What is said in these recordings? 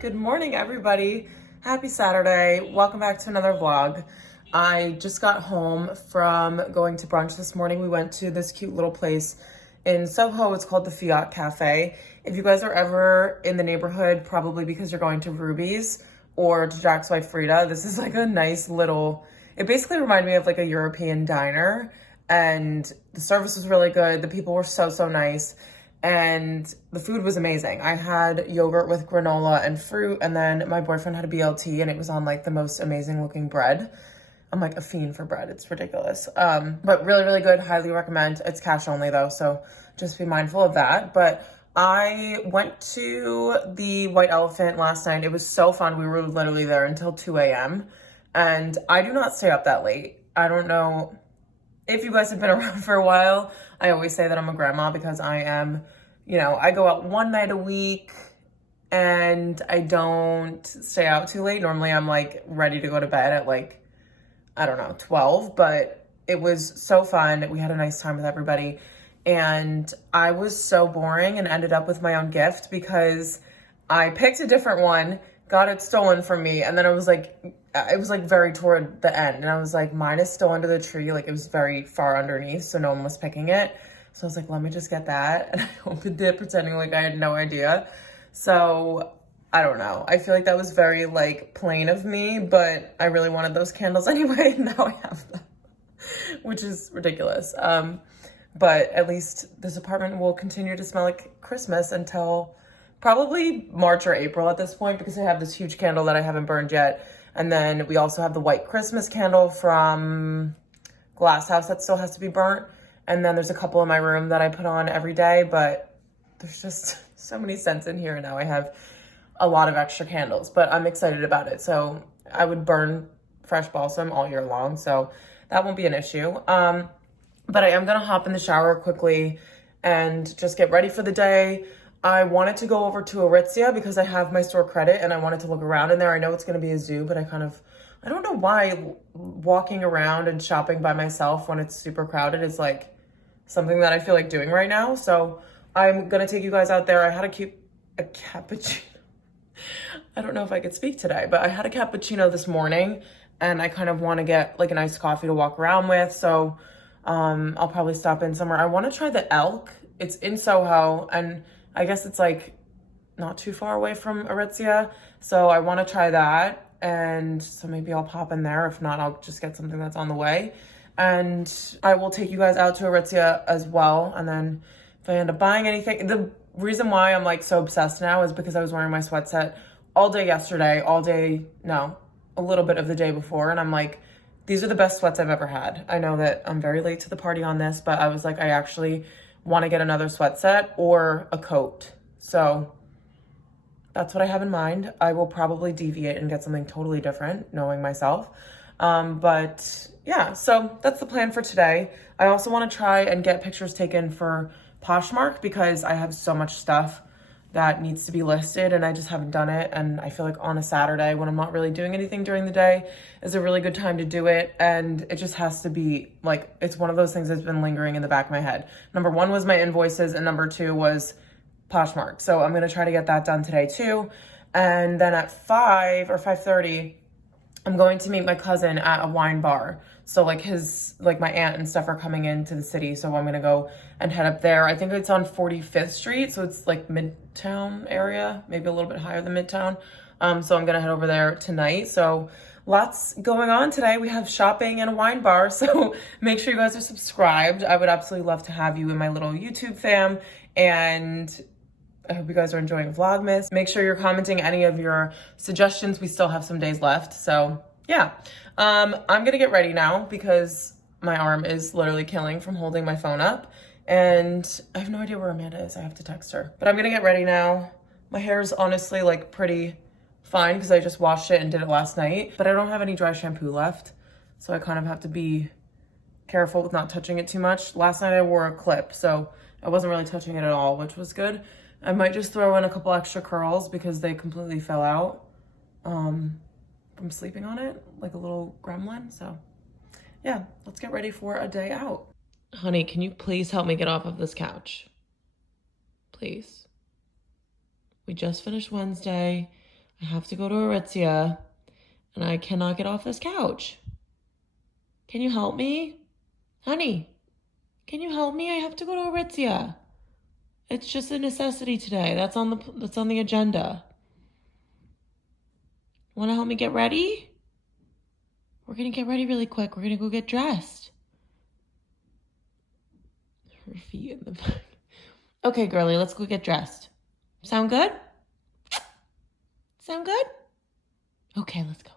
Good morning, everybody. Happy Saturday. Welcome back to another vlog. I just got home from going to brunch this morning. We went to this cute little place in Soho. It's called the Fiat Cafe. If you guys are ever in the neighborhood, probably because you're going to Ruby's or to Jack's Wife Frida, this is like a nice little, it basically reminded me of like a European diner, and the service was really good. The people were so nice. And the food was amazing. I had yogurt with granola and fruit, and then my boyfriend had a BLT, and it was on like the most amazing looking bread. I'm like a fiend for bread. It's ridiculous. But really good. Highly recommend. It's cash only though, so just be mindful of that. But I went to the White Elephant last night. It was so fun. We were literally there until 2 a.m. And I do not stay up that late. I don't know if you guys have been around for a while. I always say that I'm a grandma because I am, I go out one night a week and I don't stay out too late. Normally I'm like ready to go to bed at like, I don't know, 12, but it was so fun. We had a nice time with everybody. And I was so boring and ended up with my own gift because I picked a different one, got it stolen from me, and then it was like very toward the end, and I was like, mine is still under the tree. Like, it was very far underneath, so no one was picking it. So I was like, let me just get that. And I opened it pretending like I had no idea. So I don't know. I feel like that was very like plain of me, but I really wanted those candles anyway. And now I have them, which is ridiculous. But at least this apartment will continue to smell like Christmas until probably March or April at this point, because I have this huge candle that I haven't burned yet. And then we also have the white Christmas candle from Glass House that still has to be burnt. And then there's a couple in my room that I put on every day, but there's just so many scents in here. Now I have a lot of extra candles, but I'm excited about it. So I would burn fresh balsam all year long, so that won't be an issue. But I am gonna hop in the shower quickly and just get ready for the day. I wanted to go over to Aritzia because I have my store credit and I wanted to look around in there. I know it's going to be a zoo, but I don't know why walking around and shopping by myself when it's super crowded is like something that I feel like doing right now. So I'm going to take you guys out there. I had a cappuccino. I don't know if I could speak today, but I had a cappuccino this morning and I kind of want to get like a nice coffee to walk around with. So I'll probably stop in somewhere. I want to try the Elk. It's in Soho, and I guess it's like not too far away from Aritzia. So I want to try that. And so maybe I'll pop in there. If not, I'll just get something that's on the way. And I will take you guys out to Aritzia as well. And then if I end up buying anything, the reason why I'm like so obsessed now is because I was wearing my sweat set all day yesterday, a little bit of the day before. And I'm like, these are the best sweats I've ever had. I know that I'm very late to the party on this, but I was like, I actually want to get another sweat set or a coat. So that's what I have in mind. I will probably deviate and get something totally different, knowing myself. But yeah, so that's the plan for today. I also want to try and get pictures taken for Poshmark because I have so much stuff that needs to be listed and I just haven't done it. And I feel like on a Saturday when I'm not really doing anything during the day is a really good time to do it. And it just has to be like, it's one of those things that's been lingering in the back of my head. Number one was my invoices and number two was Poshmark. So I'm going to try to get that done today too. And then at 5 or 5:30, I'm going to meet my cousin at a wine bar. So like my aunt and stuff are coming into the city. So I'm going to go and head up there. I think it's on 45th Street. So it's like Midtown area, maybe a little bit higher than Midtown. So I'm going to head over there tonight. So lots going on today. We have shopping and a wine bar. So make sure you guys are subscribed. I would absolutely love to have you in my little YouTube fam. And I hope you guys are enjoying Vlogmas. Make sure you're commenting any of your suggestions. We still have some days left. So yeah, I'm going to get ready now because my arm is literally killing from holding my phone up. And I have no idea where Amanda is. I have to text her. But I'm going to get ready now. My hair is honestly like pretty fine because I just washed it and did it last night. But I don't have any dry shampoo left. So I kind of have to be careful with not touching it too much. Last night I wore a clip, so I wasn't really touching it at all, which was good. I might just throw in a couple extra curls because they completely fell out from sleeping on it, like a little gremlin. So yeah, let's get ready for a day out. Honey, can you please help me get off of this couch? Please. We just finished Wednesday. I have to go to Aritzia, and I cannot get off this couch. Can you help me? Honey, can you help me? I have to go to Aritzia. It's just a necessity today. That's on the agenda. Want to help me get ready? We're going to get ready really quick. We're going to go get dressed. Her feet in the back. Okay, girlie, let's go get dressed. Sound good? Sound good? Okay, let's go.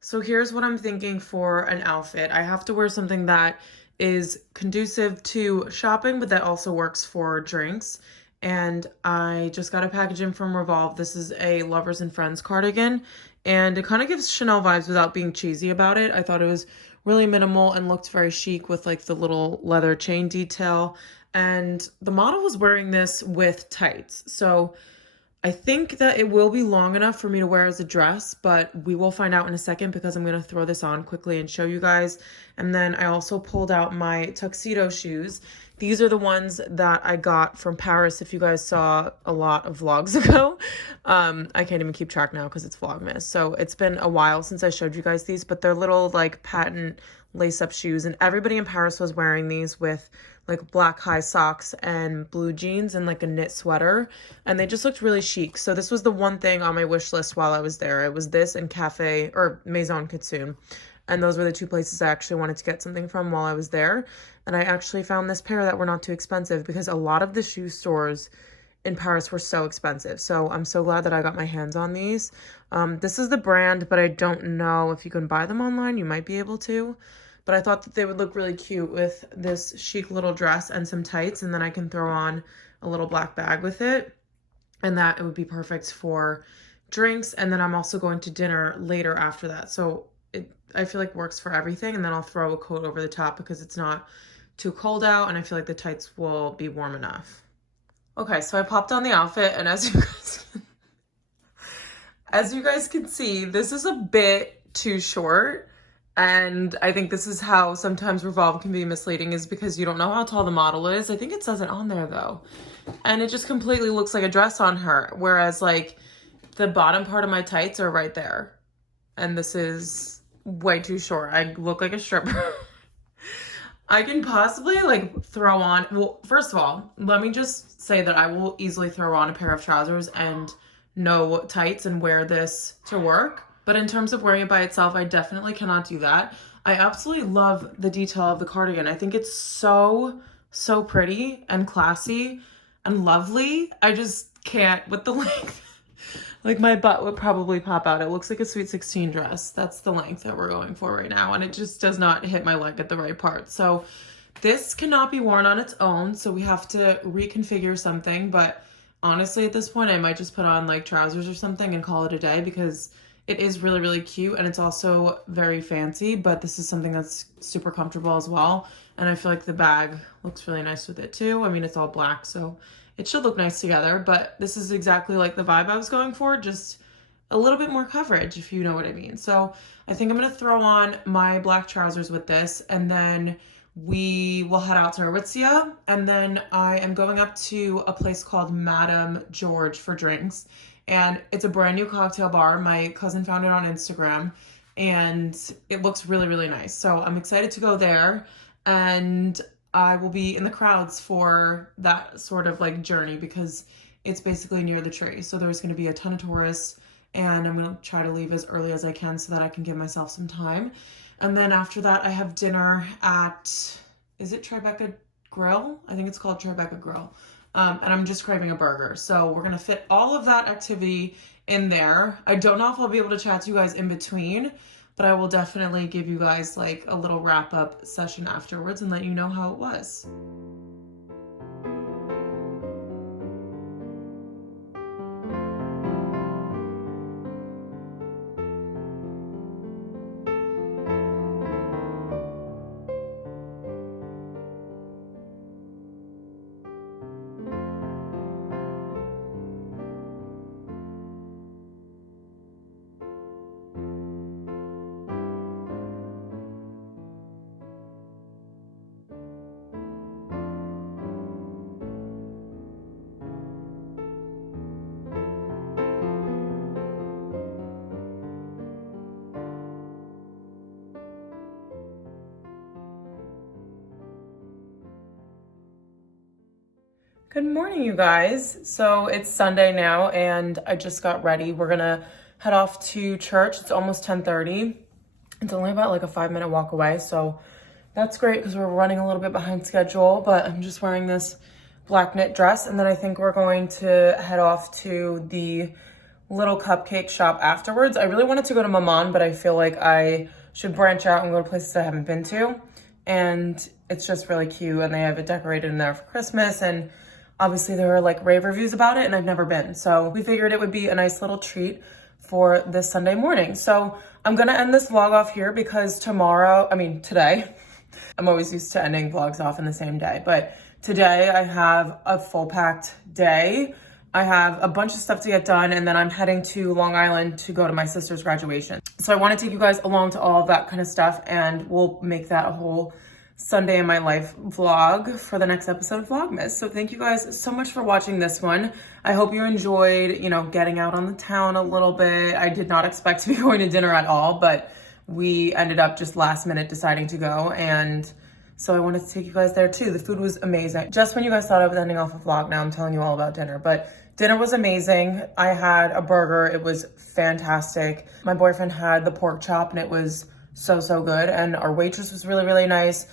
So here's what I'm thinking for an outfit. I have to wear something that is conducive to shopping, but that also works for drinks. And I just got a package in from Revolve. This is a Lovers and Friends cardigan, and it kind of gives Chanel vibes without being cheesy about it. I thought it was really minimal and looked very chic with like the little leather chain detail. And the model was wearing this with tights. So I think that it will be long enough for me to wear as a dress, but we will find out in a second because I'm going to throw this on quickly and show you guys. And then I also pulled out my tuxedo shoes. These are the ones that I got from Paris, if you guys saw a lot of vlogs ago. I can't even keep track now because it's Vlogmas. So it's been a while since I showed you guys these, but they're little like patent lace-up shoes. And everybody in Paris was wearing these with like black high socks and blue jeans and like a knit sweater, and they just looked really chic. So this was the one thing on my wish list while I was there. It was this and Cafe or Maison Kitsun, and those were the two places I actually wanted to get something from while I was there. And I actually found this pair that were not too expensive because a lot of the shoe stores in Paris were so expensive. So I'm so glad that I got my hands on these. This is the brand, but I don't know if you can buy them online. You might be able to. But I thought that they would look really cute with this chic little dress and some tights, and then I can throw on a little black bag with it, and that it would be perfect for drinks. And then I'm also going to dinner later after that. So I feel like works for everything. And then I'll throw a coat over the top because it's not too cold out, and I feel like the tights will be warm enough. Okay, so I popped on the outfit, and as you guys can see, this is a bit too short. And I think this is how sometimes Revolve can be misleading, is because you don't know how tall the model is. I think it says it on there though. And it just completely looks like a dress on her. Whereas like the bottom part of my tights are right there. And this is way too short. I look like a stripper. I can possibly like throw on, well, first of all, let me just say that I will easily throw on a pair of trousers and no tights and wear this to work. But in terms of wearing it by itself, I definitely cannot do that. I absolutely love the detail of the cardigan. I think it's so, so pretty and classy and lovely. I just can't with the length. Like my butt would probably pop out. It looks like a Sweet 16 dress. That's the length that we're going for right now. And it just does not hit my leg at the right part. So this cannot be worn on its own. So we have to reconfigure something. But honestly, at this point, I might just put on like trousers or something and call it a day, because it is really, really cute, and it's also very fancy, but this is something that's super comfortable as well. And I feel like the bag looks really nice with it too. I mean, it's all black, so it should look nice together, but this is exactly like the vibe I was going for, just a little bit more coverage, if you know what I mean. So I think I'm gonna throw on my black trousers with this, and then we will head out to Aritzia, and then I am going up to a place called Madame George for drinks. And it's a brand new cocktail bar. My cousin found it on Instagram, and it looks really, really nice. So I'm excited to go there, and I will be in the crowds for that sort of like journey because it's basically near the tree. So there's going to be a ton of tourists, and I'm going to try to leave as early as I can so that I can give myself some time. And then after that, I have dinner at, is it Tribeca Grill? I think it's called Tribeca Grill. And I'm just craving a burger. So we're going to fit all of that activity in there. I don't know if I'll be able to chat to you guys in between, but I will definitely give you guys like a little wrap up session afterwards and let you know how it was. Good morning, you guys. So it's Sunday now and I just got ready. We're gonna head off to church. It's almost 10:30. It's only about like a 5-minute walk away. So that's great because we're running a little bit behind schedule, but I'm just wearing this black knit dress. And then I think we're going to head off to the little cupcake shop afterwards. I really wanted to go to Maman, but I feel like I should branch out and go to places I haven't been to. And it's just really cute and they have it decorated in there for Christmas, and obviously there are like rave reviews about it and I've never been. So we figured it would be a nice little treat for this Sunday morning. So I'm gonna end this vlog off here because today, I'm always used to ending vlogs off in the same day, but today I have a full packed day. I have a bunch of stuff to get done and then I'm heading to Long Island to go to my sister's graduation. So I want to take you guys along to all of that kind of stuff and we'll make that a whole Sunday in my life vlog for the next episode of Vlogmas. So thank you guys so much for watching this one. I hope you enjoyed, getting out on the town a little bit. I did not expect to be going to dinner at all, but we ended up just last minute deciding to go, and so I wanted to take you guys there too. The food was amazing. Just when you guys thought I was ending off a vlog, now I'm telling you all about dinner, but dinner was amazing. I had a burger. It was fantastic. My boyfriend had the pork chop and it was so good. And our waitress was really, really nice.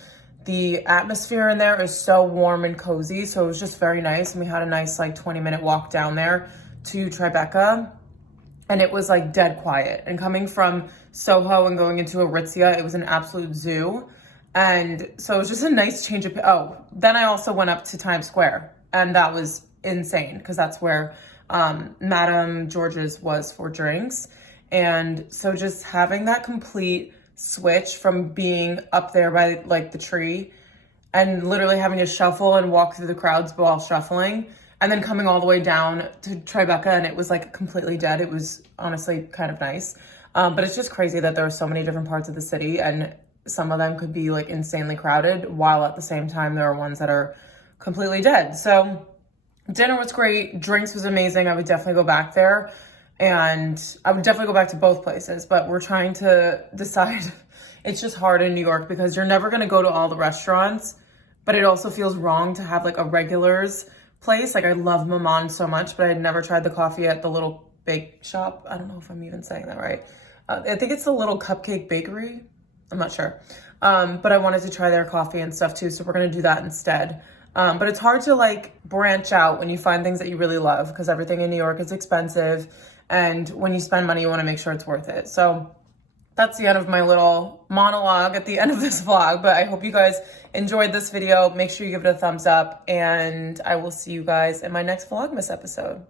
The atmosphere in there is so warm and cozy. So it was just very nice. And we had a nice 20-minute walk down there to Tribeca. And it was dead quiet. And coming from Soho and going into Aritzia, it was an absolute zoo. And so it was just a nice change of, then I also went up to Times Square and that was insane because that's where Madame George's was for drinks. And so just having that complete switch from being up there by the tree and literally having to shuffle and walk through the crowds while shuffling, and then coming all the way down to Tribeca and it was completely dead. It was honestly kind of nice. But it's just crazy that there are so many different parts of the city and some of them could be insanely crowded while at the same time there are ones that are completely dead. So dinner was great. Drinks was amazing. I would definitely go back there. And I would definitely go back to both places, but we're trying to decide. It's just hard in New York because you're never going to go to all the restaurants, but it also feels wrong to have a regulars place. I love Maman so much, but I had never tried the coffee at the little bake shop. I don't know if I'm even saying that right. I think it's the Little Cupcake Bakery. I'm not sure. But I wanted to try their coffee and stuff too. So we're going to do that instead. But it's hard to branch out when you find things that you really love because everything in New York is expensive. And when you spend money, you want to make sure it's worth it. So that's the end of my little monologue at the end of this vlog. But I hope you guys enjoyed this video. Make sure you give it a thumbs up. And I will see you guys in my next Vlogmas episode.